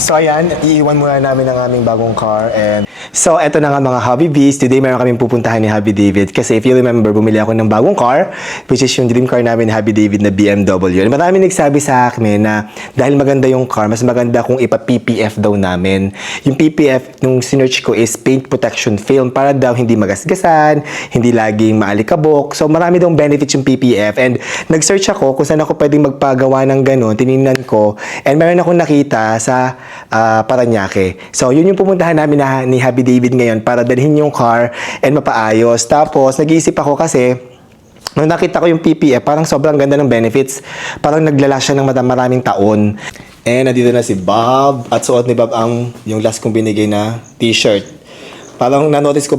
So ayan, iiwan muna namin ang aming bagong car and so eto na nga mga Hobby Bees. Today meron kaming pupuntahan ni Hobby David kasi if you remember, bumili ako ng bagong car which is yung dream car namin ni Hobby David na BMW. And marami nagsabi sa akin na dahil maganda yung car, mas maganda kung ipa-PPF daw namin. Yung PPF nung sinearch ko is paint protection film para daw hindi magasgasan, hindi laging maalikabok. So marami daw benefits yung PPF and nag-search ako kung saan ako pwedeng magpagawa ng ganun. Tinignan ko and meron akong nakita sa Paranaque. So yun yung pumuntahan namin ni Hobby David ngayon para dalhin yung car and mapaayos. Tapos nag-iisip ako kasi nung nakita ko yung PPF, parang sobrang ganda ng benefits. Parang naglala siya ng maraming taon. And nandito na si Bob at suot ni Bob yung last kong binigay na t-shirt. Parang na-notice ko,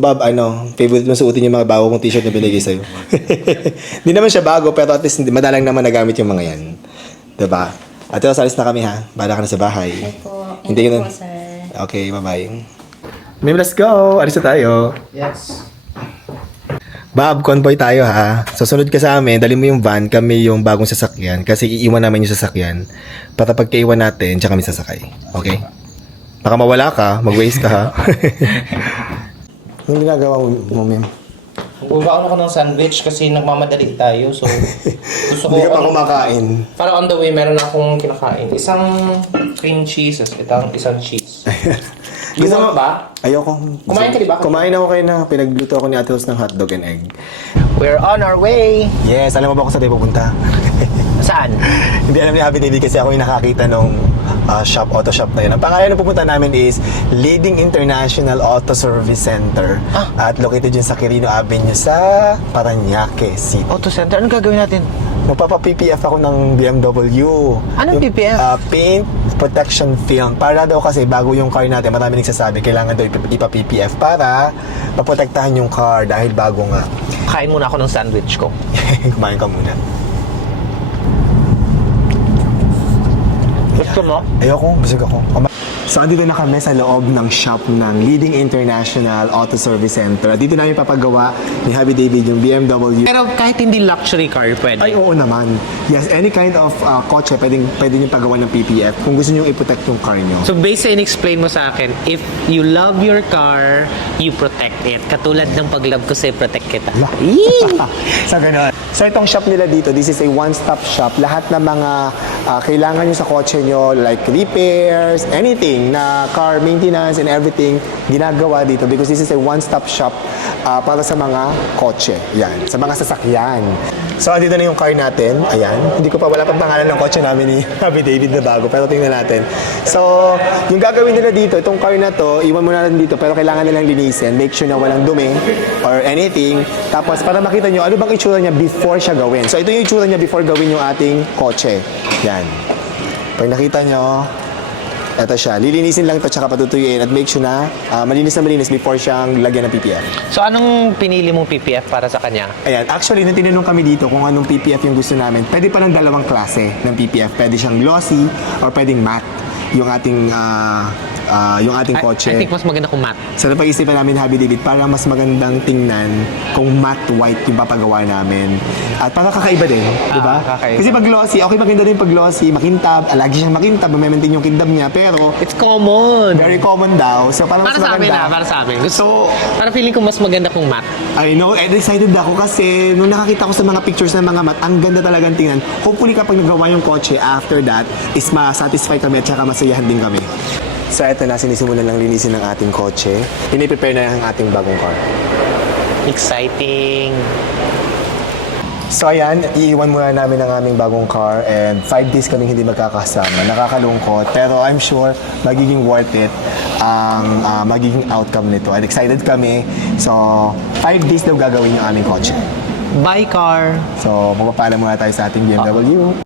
Bob, favorite mo suotin yung mga bago kong t-shirt na binigay sa'yo. Hindi naman siya bago, pero at least madalang naman nagamit yung mga yan. Diba? At ito, salis na kami ha. Bala ka na sa bahay. Hindi ko na. Okay, bye-bye. Ma'am, let's go! Alis na tayo. Yes. Bob, convoy tayo ha. Susunod ka sa amin, dali mo yung van, kami yung bagong sasakyan. Kasi iiwan namin yung sasakyan. Para pagkaiwan natin, tsaka kami sasakay. Okay? Baka mawala ka, mag-waste ka ha. Anong ginagawa mo, ma'am? Magbabaon ako ng sandwich kasi nagmamadali tayo. So, gusto ko... Hindi ka pa kumakain. Parang on the way, meron akong kinakain. Isang cream cheese, isang cheese. You Gusto want mo ba? Ayoko. Kumain ka, di ba? Kumain ako kayo na pinagluto ako ni Ate Rose ng hotdog and egg. We're on our way! Yes, alam mo ba kung saan tayo pupunta? Saan? Hindi alam ni Happy David kasi ako yung nakakita nung auto shop na yun. Ang pangalan na pupunta namin is Leading International Auto Service Center. At located yun sa Quirino Avenue sa Paranaque City. Auto center? Anong gagawin natin? Magpapa-PPF ako ng BMW. Anong PPF? Paint Protection Film. Para daw kasi bago yung car natin, marami nagsasabi, kailangan daw ipa-PPF para maprotektahan yung car dahil bago nga. Kain muna ako ng sandwich ko. Kumain ka muna. Gusto mo? Ayoko, busog ako. So, andito na kami sa loob ng shop ng Leading International Auto Service Center. Dito namin papagawa ni Hobby David yung BMW. Pero kahit hindi luxury car, pwede. Ay, oo naman. Yes, any kind of kotse, pwede nyo pagawa ng PPF kung gusto nyo i-protect yung car nyo. So based sa in-explain mo sa akin, if you love your car, you protect it. Katulad ng pag-love ko sa'yo, protect kita. Sa ganun. So, itong shop nila dito, this is a one-stop shop. Lahat ng mga kailangan nyo sa kotse nyo, like repairs, anything na car maintenance and everything, ginagawa dito because this is a one-stop shop para sa mga kotse. Yan, sa mga sasakyan. So, dito na yung car natin. Ayan. Hindi ko pa, wala pang pangalan ng kotse namin ni Hobby David na bago, pero tingnan natin. So, yung gagawin nila dito, itong car na to, iwan mo na rin dito, pero kailangan nilang linisin. Make sure na walang dumi or anything. Tapos, para makita nyo, ano bang itsura niya before siya gawin. So, ito yung itsura niya before gawin yung ating kotse. Yan. Pag nakita nyo, ito siya. Lilinisin lang ito tsaka patutuyuin at make sure na malinis before siyang lagyan ng PPF. So anong pinili mong PPF para sa kanya? Ayan. Actually, nung tinanong kami dito kung anong PPF yung gusto namin, pwede pa ng dalawang klase ng PPF. Pwede siyang glossy or pwedeng matte yung ating kotse. I think mas maganda kung matte. So, napag-isipan namin, Hobby David, para mas magandang tingnan kung matte white yung papagawa namin. At para kakaiba din, di ba? Kakaiba. Kasi pag glossy, okay, maganda din pag glossy, makintab, lagi siyang makintab, ma-maintain yung kintab niya, pero It's common. very common daw. So, para mas Para sa amin maganda. para sa amin. So, Para feeling ko mas maganda kung matte. I know, and excited ako kasi nung nakakita ko sa mga pictures ng mga mat, ang ganda talagang tingnan. Hopefully kapag nagawa yung kotse, after that, is ma-satisfy kami at saka masayahan din kami. So eto na, sinisimulan lang linisin ng ating kotse. Piniprepare na ang ating bagong car. Exciting. So ayan, iiwan muna namin ang aming bagong car and 5 days kaming hindi magkakasama. Nakakalungkot, pero I'm sure magiging worth it ang magiging outcome nito. And excited kami. So, 5 days daw gagawin yung aming kotse. Bye car. So, magpapaalam muna tayo sa ating BMW.